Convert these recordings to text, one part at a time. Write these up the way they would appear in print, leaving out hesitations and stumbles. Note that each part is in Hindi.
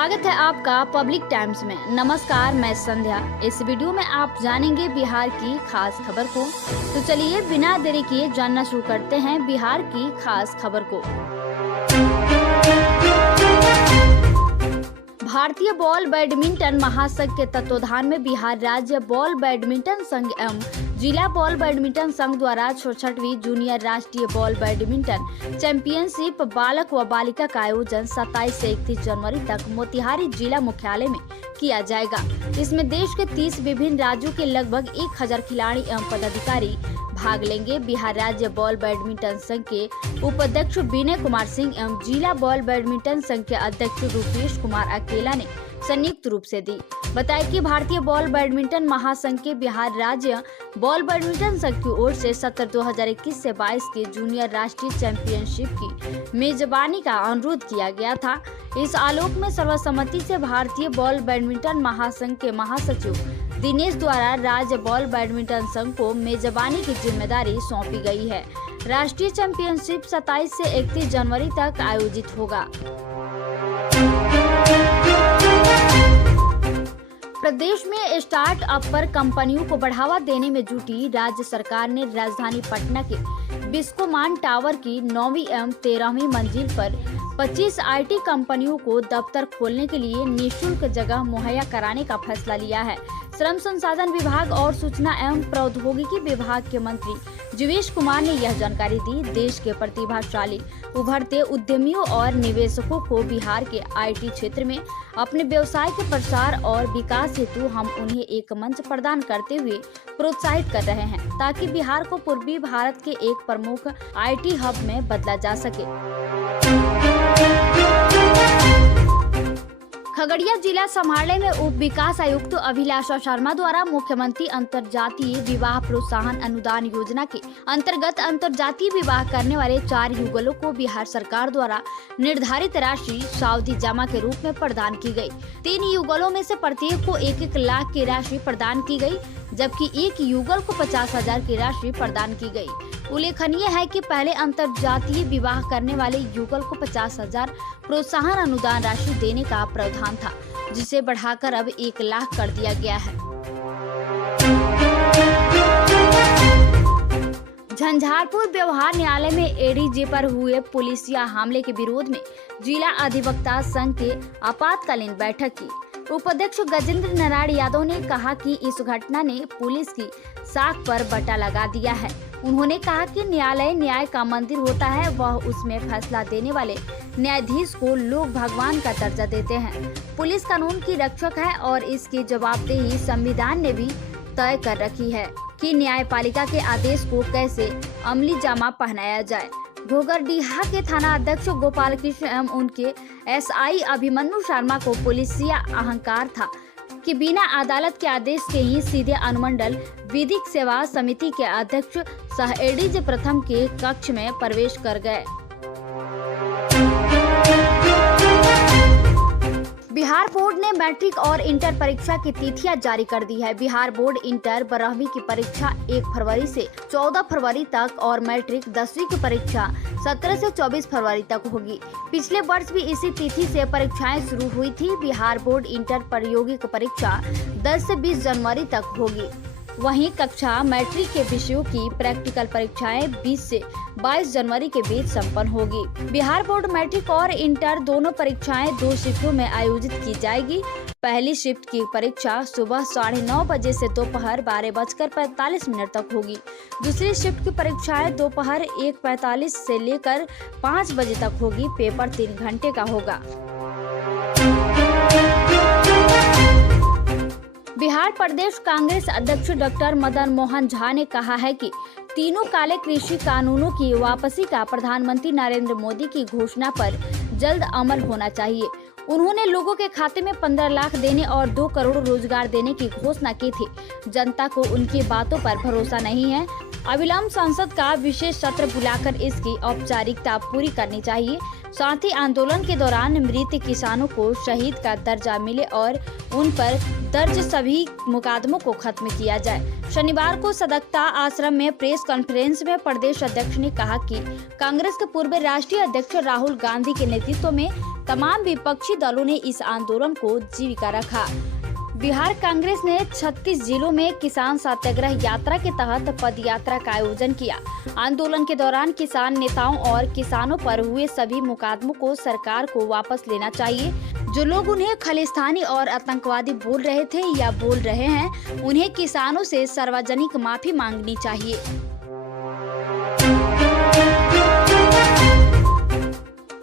स्वागत है आपका पब्लिक टाइम्स में। नमस्कार, मैं संध्या। इस वीडियो में आप जानेंगे बिहार की खास खबर को। तो चलिए बिना देरी किए जानना शुरू करते हैं बिहार की खास खबर को। भारतीय बॉल बैडमिंटन महासंघ के तत्वाधान में बिहार राज्य बॉल बैडमिंटन संघ एवं जिला बॉल बैडमिंटन संघ द्वारा 66वीं जूनियर राष्ट्रीय बॉल बैडमिंटन चैंपियनशिप बालक व बालिका का आयोजन 27 से 31 जनवरी तक मोतिहारी जिला मुख्यालय में किया जाएगा। इसमें देश के 30 विभिन्न राज्यों के लगभग 1000 खिलाड़ी एवं पदाधिकारी भाग लेंगे। बिहार राज्य बॉल बैडमिंटन संघ के उपाध्यक्ष विनय कुमार सिंह एवं जिला बॉल बैडमिंटन संघ के अध्यक्ष रूपेश कुमार अकेला ने संयुक्त रूप से दी। बताया कि भारतीय बॉल बैडमिंटन महासंघ के बिहार राज्य बॉल बैडमिंटन संघ की ओर से सत्र 2021 से 22 के जूनियर राष्ट्रीय चैंपियनशिप की मेजबानी का अनुरोध किया गया था। इस आलोक में सर्वसम्मति से भारतीय बॉल बैडमिंटन महासंघ के महासचिव दिनेश द्वारा राज्य बॉल बैडमिंटन संघ को मेजबानी की जिम्मेदारी सौंपी गई है। राष्ट्रीय चैंपियनशिप 27 से 31 जनवरी तक आयोजित होगा। प्रदेश में स्टार्टअप पर कंपनियों को बढ़ावा देने में जुटी राज्य सरकार ने राजधानी पटना के बिस्कोमान टावर की 9वीं एवं 13वीं मंजिल पर 25 आईटी कंपनियों को दफ्तर खोलने के लिए निःशुल्क जगह मुहैया कराने का फैसला लिया है। श्रम संसाधन विभाग और सूचना एवं प्रौद्योगिकी विभाग के मंत्री जीवेश कुमार ने यह जानकारी दी। देश के प्रतिभाशाली उभरते उद्यमियों और निवेशकों को बिहार के आईटी क्षेत्र में अपने व्यवसाय के प्रसार और विकास हेतु हम उन्हें एक मंच प्रदान करते हुए प्रोत्साहित कर रहे हैं, ताकि बिहार को पूर्वी भारत के एक प्रमुख आईटी हब में बदला जा सके। खगड़िया जिला संभालने में उप विकास आयुक्त अभिलाषा शर्मा द्वारा मुख्यमंत्री अंतर्जातीय विवाह प्रोत्साहन अनुदान योजना के अंतर्गत अंतर्जातीय विवाह करने वाले 4 युगलों को बिहार सरकार द्वारा निर्धारित राशि सावधि जमा के रूप में प्रदान की गई। 3 युगलों में से प्रत्येक को 1-1 लाख की राशि प्रदान की गई, जबकि एक युगल को 50,000 की राशि प्रदान की गई। उल्लेखनीय है कि पहले अंतर्जातीय विवाह करने वाले युगल को 50,000 प्रोत्साहन अनुदान राशि देने का प्रावधान था, जिसे बढ़ाकर अब 1 लाख कर दिया गया है। झंझारपुर व्यवहार न्यायालय में एडीजे पर हुए पुलिसिया हमले के विरोध में जिला अधिवक्ता संघ के आपातकालीन बैठक की। उपाध्यक्ष गजेंद्र नारायण यादव ने कहा कि इस घटना ने पुलिस की साख पर बटा लगा दिया है। उन्होंने कहा कि न्यायालय न्याय का मंदिर होता है, वह उसमें फैसला देने वाले न्यायाधीश को लोग भगवान का दर्जा देते हैं। पुलिस कानून की रक्षक है और इसकी जवाबदेही संविधान ने भी तय कर रखी है कि न्यायपालिका के आदेश को कैसे अमली जामा पहनाया जाए। घोगरडीहा के थाना अध्यक्ष गोपाल कृष्ण एवं उनके एसआई अभिमन्यु शर्मा को पुलिसिया अहंकार था कि बिना अदालत के आदेश के ही सीधे अनुमंडल विधिक सेवा समिति के अध्यक्ष सह एडीजे प्रथम के कक्ष में प्रवेश कर गए। बिहार बोर्ड ने मैट्रिक और इंटर परीक्षा की तिथियां जारी कर दी है। बिहार बोर्ड इंटर 12वीं की परीक्षा 1 फरवरी से 14 फरवरी तक और मैट्रिक 10वीं की परीक्षा 17 से 24 फरवरी तक होगी। पिछले वर्ष भी इसी तिथि से परीक्षाएं शुरू हुई थी। बिहार बोर्ड इंटर प्रायोगिक परीक्षा 10 से 20 जनवरी तक होगी। वहीं कक्षा मैट्रिक के विषयों की प्रैक्टिकल परीक्षाएं 20 से 22 जनवरी के बीच संपन्न होगी। बिहार बोर्ड मैट्रिक और इंटर दोनों परीक्षाएं 2 शिफ्टों में आयोजित की जाएगी। पहली शिफ्ट की परीक्षा सुबह 9:30 बजे से दोपहर 12:45 तक होगी। दूसरी शिफ्ट की परीक्षाएं दोपहर 1:45 से लेकर 5 बजे तक होगी। पेपर 3 घंटे का होगा। बिहार प्रदेश कांग्रेस अध्यक्ष डॉक्टर मदन मोहन झा ने कहा है कि तीनों काले कृषि कानूनों की वापसी का प्रधानमंत्री नरेंद्र मोदी की घोषणा पर जल्द अमल होना चाहिए। उन्होंने लोगों के खाते में 15 लाख देने और 2 करोड़ रोजगार देने की घोषणा की थी। जनता को उनकी बातों पर भरोसा नहीं है। अविलंब संसद का विशेष सत्र बुलाकर इसकी औपचारिकता पूरी करनी चाहिए। साथ ही आंदोलन के दौरान मृत किसानों को शहीद का दर्जा मिले और उन पर दर्ज सभी मुकदमों को खत्म किया जाए। शनिवार को सदकता आश्रम में प्रेस कॉन्फ्रेंस में प्रदेश अध्यक्ष ने कहा कि कांग्रेस के पूर्व राष्ट्रीय अध्यक्ष राहुल गांधी के नेतृत्व में तमाम विपक्षी दलों ने इस आंदोलन को जीविका रखा। बिहार कांग्रेस ने 36 जिलों में किसान सत्याग्रह यात्रा के तहत पद यात्रा का आयोजन किया। आंदोलन के दौरान किसान नेताओं और किसानों पर हुए सभी मुकदमों को सरकार को वापस लेना चाहिए। जो लोग उन्हें खालिस्तानी और आतंकवादी बोल रहे थे या बोल रहे हैं, उन्हें किसानों से सार्वजनिक माफी मांगनी चाहिए।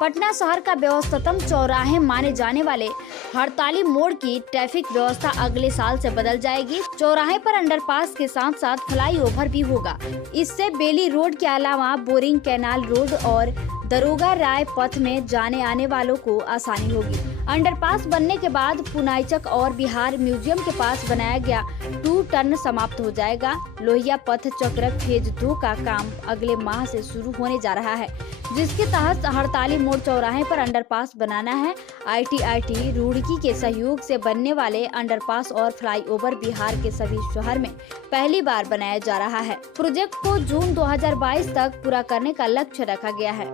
पटना शहर का व्यवस्थातम चौराहे माने जाने वाले हड़ताली मोड़ की ट्रैफिक व्यवस्था अगले साल से बदल जाएगी। चौराहे पर अंडरपास के साथ साथ फ्लाईओवर भी होगा। इससे बेली रोड के अलावा बोरिंग कैनाल रोड और दरोगा राय पथ में जाने आने वालों को आसानी होगी। अंडरपास बनने के बाद पुनाईचक और बिहार म्यूजियम के पास बनाया गया 2 टर्न समाप्त हो जाएगा। लोहिया पथ चक्र फेज 2 का काम अगले माह से शुरू होने जा रहा है, जिसके तहत हड़ताली मोड़ चौराहे पर अंडरपास बनाना है। ITIT रुड़की के सहयोग से बनने वाले अंडरपास और फ्लाईओवर बिहार के सभी शहर में पहली बार बनाया जा रहा है। प्रोजेक्ट को जून 2022 तक पूरा करने का लक्ष्य रखा गया है।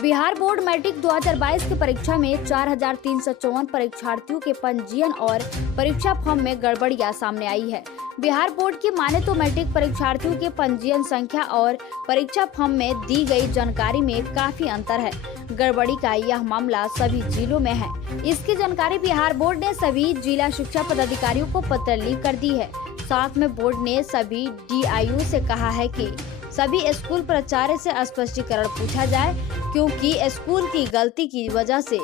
बिहार बोर्ड मैट्रिक 2022 की परीक्षा में 4354 परीक्षार्थियों के पंजीयन और परीक्षा फॉर्म में गड़बड़ियां सामने आई है। बिहार बोर्ड की माने तो मैट्रिक परीक्षार्थियों के पंजीयन संख्या और परीक्षा फॉर्म में दी गई जानकारी में काफी अंतर है। गड़बड़ी का यह मामला सभी जिलों में है। इसकी जानकारी बिहार बोर्ड ने सभी जिला शिक्षा पदाधिकारियों को पत्र लिख कर दी है। साथ में बोर्ड ने सभी DIO से कहा है कि सभी स्कूल प्राचार्य से स्पष्टीकरण पूछा जाए, क्योंकि स्कूल की गलती की वजह से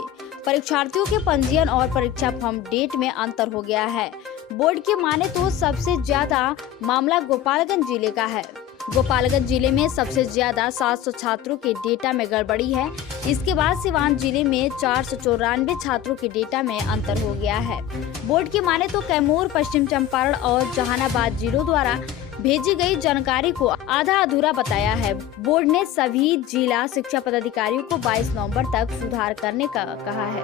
परीक्षार्थियों के पंजीयन और परीक्षा फॉर्म डेट में अंतर हो गया है। बोर्ड की माने तो सबसे ज्यादा मामला गोपालगंज जिले का है। गोपालगंज जिले में सबसे ज्यादा 700 छात्रों के डेटा में गड़बड़ी है। इसके बाद सिवान जिले में 494 छात्रों के डेटा में अंतर हो गया है। बोर्ड की माने तो कैमूर, पश्चिम चंपारण और जहानाबाद जिलों द्वारा भेजी गई जानकारी को आधा अधूरा बताया है। बोर्ड ने सभी जिला शिक्षा पदाधिकारियों को 22 नवंबर तक सुधार करने का कहा है।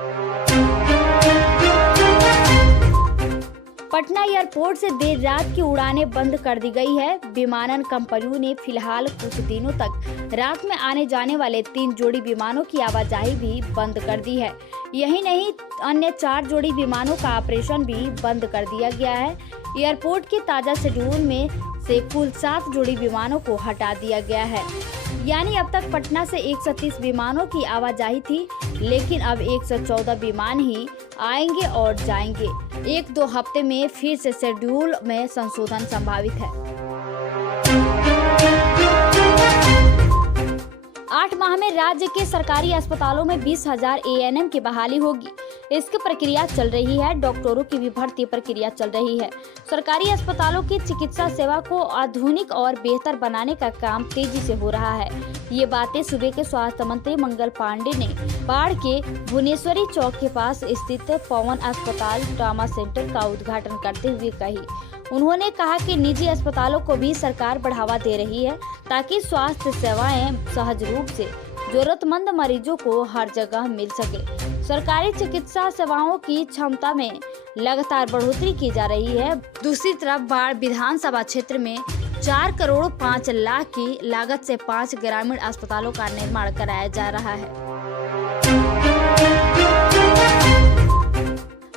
पटना एयरपोर्ट से देर रात की उड़ानें बंद कर दी गई है। विमानन कंपनियों ने फिलहाल कुछ दिनों तक रात में आने जाने वाले 3 जोड़ी विमानों की आवाजाही भी बंद कर दी है। यही नहीं, अन्य 4 जोड़ी विमानों का ऑपरेशन भी बंद कर दिया गया है। एयरपोर्ट के ताजा शेड्यूल में से कुल 7 जोड़ी विमानों को हटा दिया गया है। यानी अब तक पटना से 130 विमानों की आवाजाही थी, लेकिन अब 114 विमान ही आएंगे और जाएंगे। 1-2 हफ्ते में फिर से शेड्यूल में संशोधन संभावित है। 8 माह में राज्य के सरकारी अस्पतालों में 20,000 ANM की बहाली होगी। इसकी प्रक्रिया चल रही है। डॉक्टरों की भी भर्ती प्रक्रिया चल रही है। सरकारी अस्पतालों की चिकित्सा सेवा को आधुनिक और बेहतर बनाने का काम तेजी से हो रहा है। ये बातें सूबे के स्वास्थ्य मंत्री मंगल पांडे ने बाढ़ के भुवनेश्वरी चौक के पास स्थित पवन अस्पताल ट्रॉमा सेंटर का उद्घाटन करते हुए कही। उन्होंने कहा कि निजी अस्पतालों को भी सरकार बढ़ावा दे रही है, ताकि स्वास्थ्य सेवाएं सहज रूप से जरूरतमंद मरीजों को हर जगह मिल सके। सरकारी चिकित्सा सेवाओं की क्षमता में लगातार बढ़ोतरी की जा रही है। दूसरी तरफ बाढ़ विधानसभा क्षेत्र में 4 करोड़ 5 लाख की लागत से 5 ग्रामीण अस्पतालों का निर्माण कराया जा रहा है।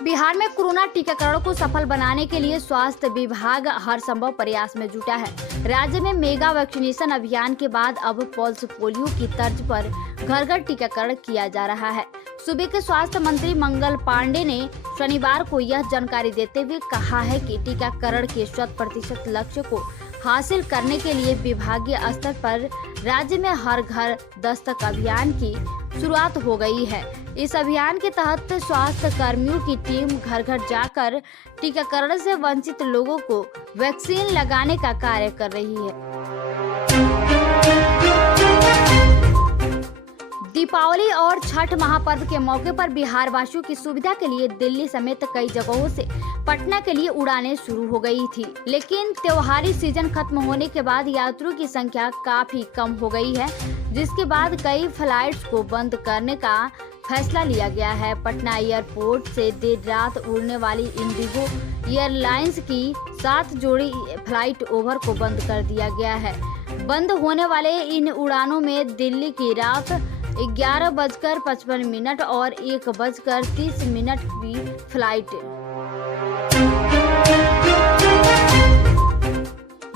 बिहार में कोरोना टीकाकरण को सफल बनाने के लिए स्वास्थ्य विभाग हर संभव प्रयास में जुटा है। राज्य में मेगा वैक्सीनेशन अभियान के बाद अब पल्स पोलियो की तर्ज पर घर घर टीकाकरण किया जा रहा है। सूबे के स्वास्थ्य मंत्री मंगल पांडे ने शनिवार को यह जानकारी देते हुए कहा है कि टीकाकरण के 100% लक्ष्य को हासिल करने के लिए विभागीय स्तर पर राज्य में हर घर दस्तक अभियान की शुरुआत हो गई है। इस अभियान के तहत स्वास्थ्य कर्मियों की टीम घर घर जाकर टीकाकरण से वंचित लोगों को वैक्सीन लगाने का कार्य कर रही है। दीपावली और छठ महापर्व के मौके पर बिहार वासियों की सुविधा के लिए दिल्ली समेत कई जगहों से पटना के लिए उड़ानें शुरू हो गई थी, लेकिन त्योहारी सीजन खत्म होने के बाद यात्रियों की संख्या काफी कम हो गई है, जिसके बाद कई फ्लाइट्स को बंद करने का फैसला लिया गया है। पटना एयरपोर्ट से देर रात उड़ने वाली इंडिगो एयरलाइंस की 7 जोड़ी फ्लाइट ओवर को बंद कर दिया गया है। बंद होने वाले इन उड़ानों में दिल्ली की रात 11:55 और 1:30 की फ्लाइट।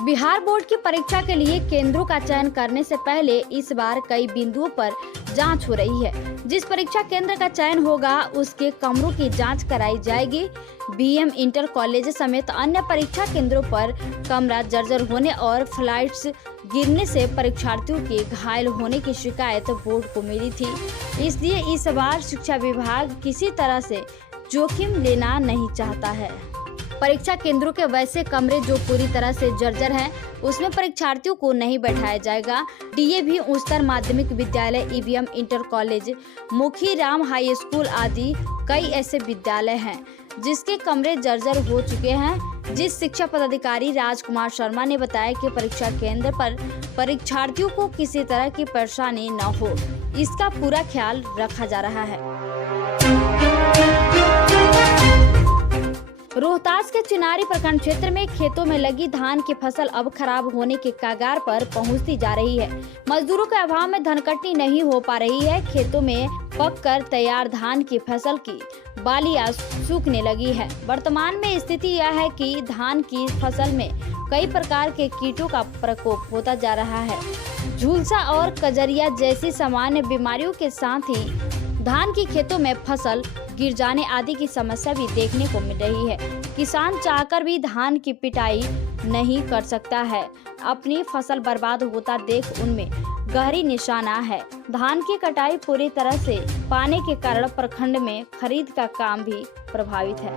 बिहार बोर्ड की परीक्षा के लिए केंद्रों का चयन करने से पहले इस बार कई बिंदुओं पर जांच हो रही है। जिस परीक्षा केंद्र का चयन होगा उसके कमरों की जांच कराई जाएगी। बीएम इंटर कॉलेज समेत अन्य परीक्षा केंद्रों पर कमरा जर्जर होने और फ्लाइट्स गिरने से परीक्षार्थियों के घायल होने की शिकायत बोर्ड को मिली थी। इसलिए इस बार शिक्षा विभाग किसी तरह से जोखिम लेना नहीं चाहता है। परीक्षा केंद्रों के वैसे कमरे जो पूरी तरह से जर्जर हैं, उसमें परीक्षार्थियों को नहीं बैठाया जाएगा। डीएवी उच्चतर माध्यमिक विद्यालय, EVM inter college, Mukhiram high school आदि कई ऐसे विद्यालय हैं जिसके कमरे जर्जर हो चुके हैं। जिस शिक्षा पदाधिकारी राजकुमार शर्मा ने बताया कि परीक्षा केंद्र पर परीक्षार्थियों को किसी तरह की परेशानी न हो, इसका पूरा ख्याल रखा जा रहा है। रोहतास के चिनारी प्रखंड क्षेत्र में खेतों में लगी धान की फसल अब खराब होने के कगार पर पहुंचती जा रही है। मजदूरों के अभाव में धनकटनी नहीं हो पा रही है। खेतों में पककर तैयार धान की फसल की बालियां सूखने लगी है। वर्तमान में स्थिति यह है कि धान की फसल में कई प्रकार के कीटों का प्रकोप होता जा रहा है। झुलसा और कजरिया जैसी सामान्य बीमारियों के साथ ही धान की खेतों में फसल गिर जाने आदि की समस्या भी देखने को मिल रही है। किसान चाहकर भी धान की पिटाई नहीं कर सकता है। अपनी फसल बर्बाद होता देख उनमें गहरी निशाना है। धान की कटाई पूरी तरह से पाने के कारण प्रखंड में खरीद का काम भी प्रभावित है।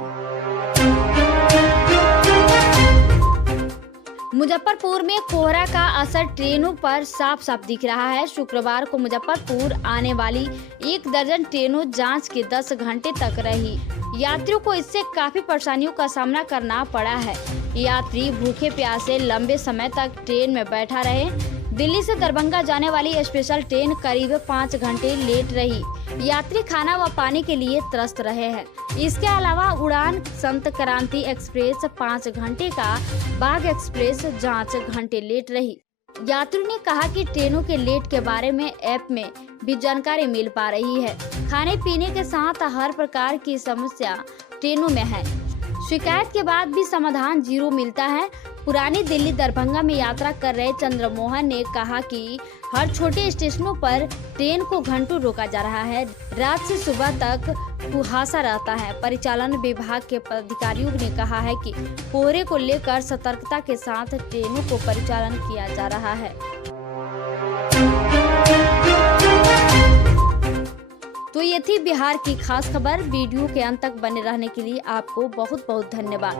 मुजफ्फरपुर में कोहरा का असर ट्रेनों पर साफ साफ दिख रहा है। शुक्रवार को मुजफ्फरपुर आने वाली 1 दर्जन ट्रेनों जांच के 10 घंटे तक रही। यात्रियों को इससे काफी परेशानियों का सामना करना पड़ा है। यात्री भूखे प्यासे लंबे समय तक ट्रेन में बैठा रहे। दिल्ली से दरभंगा जाने वाली स्पेशल ट्रेन करीब 5 घंटे लेट रही। यात्री खाना व पानी के लिए त्रस्त रहे हैं। इसके अलावा उड़ान संत क्रांति एक्सप्रेस 5 घंटे का, बाघ एक्सप्रेस जांच घंटे लेट रही। यात्रियों ने कहा कि ट्रेनों के लेट के बारे में ऐप में भी जानकारी मिल पा रही है। खाने पीने के साथ हर प्रकार की समस्या ट्रेनों में है। शिकायत के बाद भी समाधान 0 मिलता है। पुरानी दिल्ली दरभंगा में यात्रा कर रहे चंद्रमोहन ने कहा कि हर छोटे स्टेशनों पर ट्रेन को घंटों रोका जा रहा है। रात से सुबह तक कुहासा रहता है। परिचालन विभाग के अधिकारियों ने कहा है कि कोहरे को लेकर सतर्कता के साथ ट्रेनों को परिचालन किया जा रहा है। तो ये थी बिहार की खास खबर। वीडियो के अंत तक बने रहने के लिए आपको बहुत बहुत धन्यवाद।